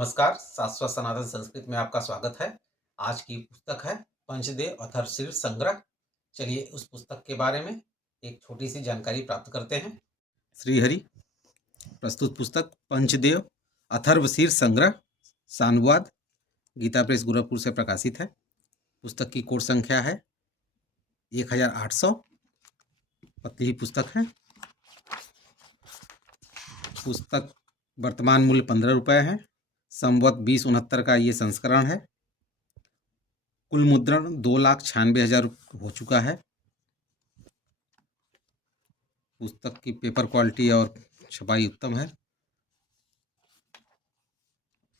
नमस्कार, शाश्वत सनातन संस्कृत में आपका स्वागत है। आज की पुस्तक है पंचदेव अथर्वशीर संग्रह। चलिए उस पुस्तक के बारे में एक छोटी सी जानकारी प्राप्त करते हैं। श्रीहरि प्रस्तुत पुस्तक पंचदेव अथर्वशीर संग्रह सानुवाद गीता प्रेस गोरखपुर से प्रकाशित है। पुस्तक की कोड संख्या है 1800। पतली ही पुस्तक है। पुस्तक वर्तमान मूल्य 15 रुपये है। संवत 2069 का ये संस्करण है। कुल मुद्रण 2,96,000 हो चुका है। पुस्तक की पेपर क्वालिटी और छपाई उत्तम है।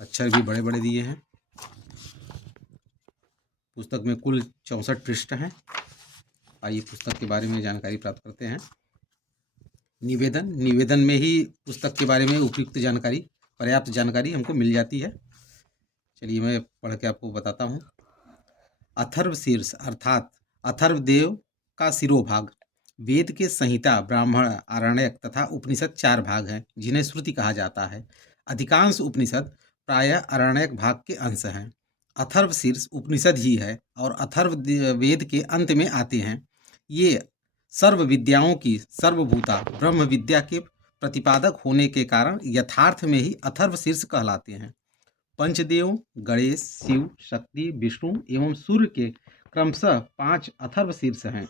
अक्षर भी बड़े बड़े दिए हैं। पुस्तक में कुल 64 पृष्ठ हैं। आइए पुस्तक के बारे में जानकारी प्राप्त करते हैं। निवेदन में ही पुस्तक के बारे में उपयुक्त जानकारी, पर्याप्त जानकारी हमको मिल जाती है। चलिए मैं पढ़ के आपको बताता हूँ। अथर्वशीर्ष अर्थात अथर्वदेव का शिरोभाग। वेद के संहिता, ब्राह्मण, आरण्यक तथा उपनिषद 4 भाग हैं जिन्हें श्रुति कहा जाता है। अधिकांश उपनिषद प्रायः आरण्यक भाग के अंश हैं। अथर्वशीर्ष उपनिषद ही है और अथर्व वेद के अंत में आते हैं। ये सर्व विद्याओं की सर्वभूता ब्रह्म विद्या के प्रतिपादक होने के कारण यथार्थ में ही अथर्वशीर्ष कहलाते हैं। पंचदेव गणेश, शिव, शक्ति, विष्णु एवं सूर्य के क्रमशः 5 अथर्वशीर्ष हैं।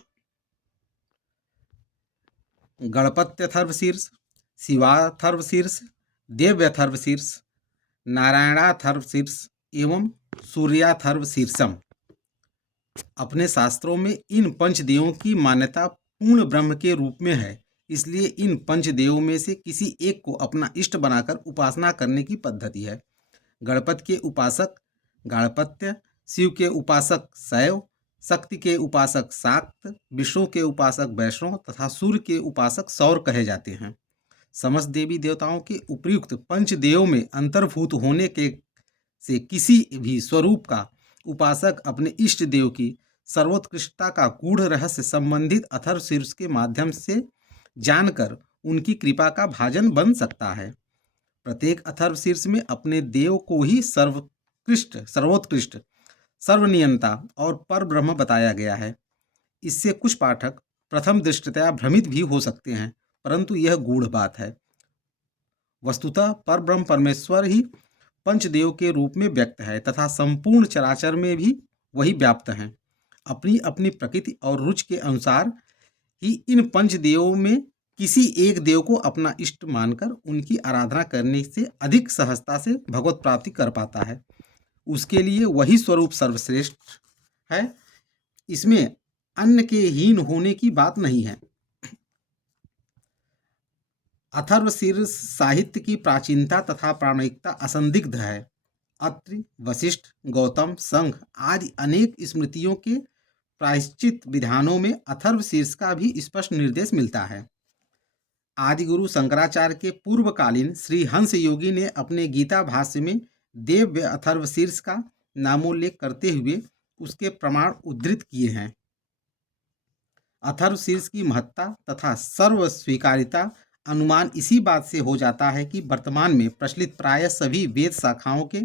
गणपत्यथर्वशीर्ष, शिवाथर्वशीर्ष, देव्यथर्वशीर्ष, नारायणाथर्वशीर्ष एवं सूर्याथर्वशीर्षम। अपने शास्त्रों में इन पंचदेवों की मान्यता पूर्ण ब्रह्म के रूप में है। इसलिए इन पंचदेवों में से किसी एक को अपना इष्ट बनाकर उपासना करने की पद्धति है। गणपति के उपासक गाणपत्य, शिव के उपासक शैव, शक्ति के उपासक शाक्त, विष्णु के उपासक वैष्णव तथा सूर्य के उपासक सौर कहे जाते हैं। समस्त देवी देवताओं के उपयुक्त पंचदेवों में अंतर्भूत होने के से किसी भी स्वरूप का उपासक अपने इष्ट देव की सर्वोत्कृष्टता का गूढ़ रहस्य संबंधित अथर्वशीर्ष के माध्यम से जानकर उनकी कृपा का भाजन बन सकता है। प्रत्येक अथर्वशीर्ष में अपने देव को ही सर्वोत्कृष्ट, सर्वनियंता और पर ब्रह्म बताया गया है। इससे कुछ पाठक प्रथम दृष्टया भ्रमित भी हो सकते हैं, परंतु यह गूढ़ बात है। वस्तुतः परब्रह्म परमेश्वर ही पंचदेव के रूप में व्यक्त है तथा संपूर्ण चराचर में भी वही व्याप्त हैं। अपनी अपनी प्रकृति और रुचि के अनुसार ही इन पंचदेवों में किसी एक देव को अपना इष्ट मानकर उनकी आराधना करने से अधिक सहजता से भगवत प्राप्ति कर पाता है। उसके लिए वही स्वरूप सर्वश्रेष्ठ है। इसमें अन्य के हीन होने की बात नहीं है। अथर्वशीर्ष साहित्य की प्राचीनता तथा प्रामाणिकता असंदिग्ध है। अत्रि, वशिष्ठ, गौतम, संघ आदि अनेक स्मृतियों के प्रायश्चित विधानों में अथर्वशीर्ष का भी स्पष्ट निर्देश मिलता है। आदिगुरु शंकराचार्य के पूर्वकालीन श्री हंस योगी ने अपने गीता भाष्य में देव्य अथर्वशीर्ष का नामोल्लेख करते हुए उसके प्रमाण उद्धृत किए हैं। अथर्वशीर्ष की महत्ता तथा सर्व स्वीकारिता अनुमान इसी बात से हो जाता है कि वर्तमान में प्रचलित प्राय सभी वेद शाखाओं के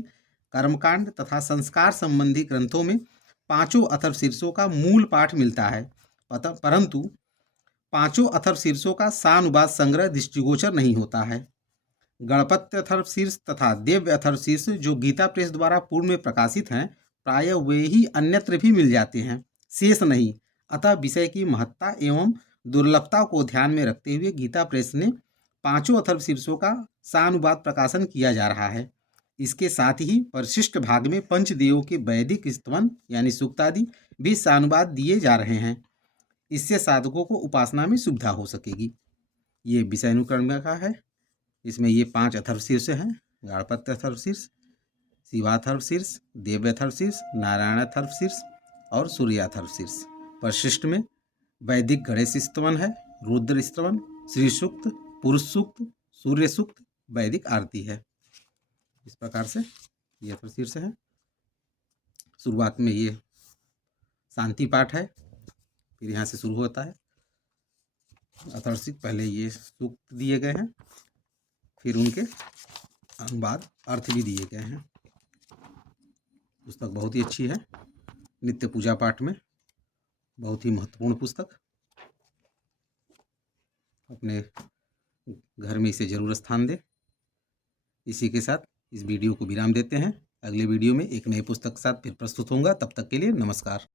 कर्मकांड तथा संस्कार संबंधी ग्रंथों में पांचों अथर्वशीर्षों का मूल पाठ मिलता है, परंतु पांचों अथर्वशीर्षों का सानुवाद संग्रह दृष्टिगोचर नहीं होता है। गणपत्य अथर्वशीर्ष तथा देव्य अथर्वशीर्ष जो गीता प्रेस द्वारा पूर्व में प्रकाशित हैं, प्राय वे ही अन्यत्र भी मिल जाते हैं, शेष नहीं। अतः विषय की महत्ता एवं दुर्लभता को ध्यान में रखते हुए गीता प्रेस ने पांचों अथर्वशीर्षों का सानुवाद प्रकाशन किया जा रहा है। इसके साथ ही परिशिष्ट भाग में पंचदेवों के वैदिक स्तवन यानी सूक्तादि भी सानुवाद दिए जा रहे हैं। इससे साधकों को उपासना में सुविधा हो सकेगी। ये विषय अनुकरण का है। इसमें ये 5 अथर्वशीर्ष हैं। गणपत्य अथर्वशीर्ष, शिवाथर्वशीर्ष, देव्यथर्वशीर्ष, नारायणाथर्वशीर्ष और सूर्याथर्वशीर्ष। परिशिष्ट में वैदिक गणेश स्तवन है, रुद्र स्तवन, श्री सूक्त, पुरुष सूक्त, सूर्य सूक्त, वैदिक आरती है। इस प्रकार से ये अथर्वशीर्ष है। शुरुआत में ये शांति पाठ है, फिर यहाँ से शुरू होता है। अथर्वशीर्ष पहले ये सूक्त दिए गए हैं, फिर उनके अनुवाद अर्थ भी दिए गए हैं। पुस्तक बहुत ही अच्छी है, नित्य पूजा पाठ में बहुत ही महत्वपूर्ण पुस्तक। अपने घर में इसे जरूर स्थान दें। इसी के साथ इस वीडियो को विराम देते हैं। अगले वीडियो में एक नई पुस्तक के साथ फिर प्रस्तुत होऊंगा। तब तक के लिए नमस्कार।